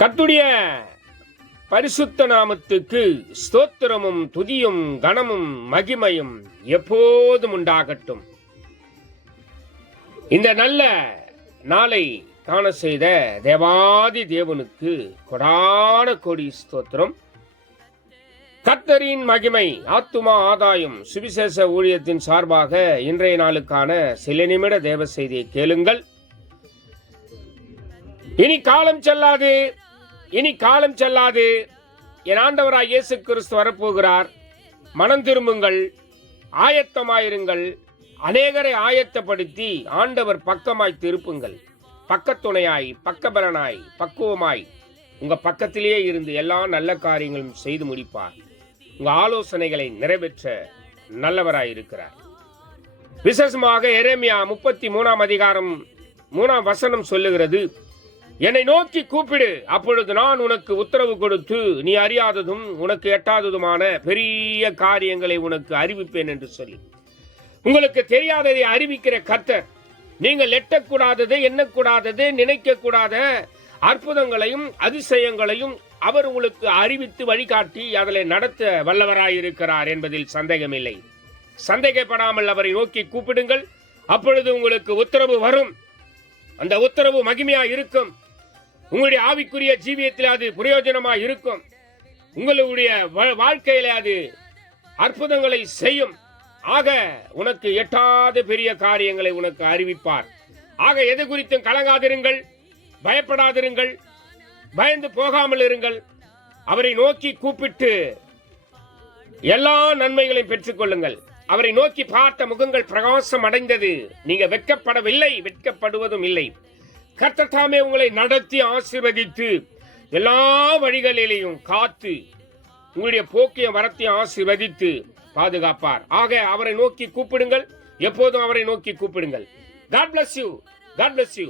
கர்த்தருடைய பரிசுத்த நாமத்துக்கு ஸ்தோத்திரமும் துதியும் கனமும் மகிமையும் எப்போதும் உண்டாகட்டும். இந்த நல்ல நாளை காண செய்த தேவாதி தேவனுக்கு கொடான கோடி ஸ்தோத்திரம். கர்த்தரின் மகிமை ஆத்துமா ஆதாயம் சுவிசேஷ ஊழியத்தின் சார்பாக இன்றைய நாளுக்கான சில நிமிட தேவ செய்தியை கேளுங்கள். இனி காலம் செல்லாது, என் ஆண்டவராய் இயேசு கிறிஸ்து வரப்போகிறார். மனம் திரும்புங்கள், ஆயத்தமாயிருங்கள். அநேகரை ஆயத்தப்படுத்தி ஆண்டவர் பக்கமாய் திருப்புங்கள். பக்கத்துணையாய், பக்கபலனாய், பக்குவமாய் உங்க பக்கத்திலேயே இருந்து எல்லா நல்ல காரியங்களும் செய்து முடிப்பார். உங்க ஆலோசனைகளை நிறைவேற்ற நல்லவராய் இருக்கிறார். விசேஷமாக எரேமியா 33 அதிகாரம் 3 சொல்லுகிறது, என்னை நோக்கி கூப்பிடு, அப்பொழுது நான் உனக்கு உத்தரவு கொடுத்து நீ அறியாததும் உனக்கு எட்டாததுமான பெரிய காரியங்களை உனக்கு அறிவிப்பேன் என்று சொல்லி உங்களுக்கு தெரியாததை அறிவிக்கிற கர்த்தர். நீங்கள் எட்டக்கூடாதது, எண்ணக்கூடாதது, நினைக்கக்கூடாத அற்புதங்களையும் அதிசயங்களையும் அவர் உங்களுக்கு அறிவித்து வழிகாட்டி அதில் நடத்த வல்லவராயிருக்கிறார் என்பதில் சந்தேகமில்லை. சந்தேகப்படாமல் அவரை நோக்கி கூப்பிடுங்கள், அப்பொழுது உங்களுக்கு உத்தரவு வரும். அந்த உத்தரவு மகிமையா இருக்கும். உங்களுடைய ஆவிக்குரிய ஜீவியத்தில் அது பிரயோஜனமாக இருக்கும். உங்களுடைய வாழ்க்கையில அது அற்புதங்களை செய்யும். ஆக உனக்கு எட்டாத பெரிய காரியங்களை உனக்கு அறிவிப்பார். ஆக எது குறித்தும் கலங்காதிருங்கள், பயப்படாதிருங்கள், பயந்து போகாமல் இருங்கள். அவரை நோக்கி கூப்பிட்டு எல்லா நன்மைகளையும் பெற்றுக் கொள்ளுங்கள். அவரை நோக்கி பார்த்த முகங்கள் பிரகாசம் அடைந்தது. நீங்க வெட்கப்படவில்லை, வெட்கப்படுவதும் இல்லை. கர்த்தர் தாமே உங்களை நடத்தி ஆசீர்வதித்து எல்லா வழிகளிலேயும் காத்து உங்களுடைய போக்கிய வரத்தையும் ஆசீர்வதித்து பாதுகாப்பார். ஆக அவரை நோக்கி கூப்பிடுங்கள், எப்போதும் அவரை நோக்கி கூப்பிடுங்கள். God bless you. God bless you.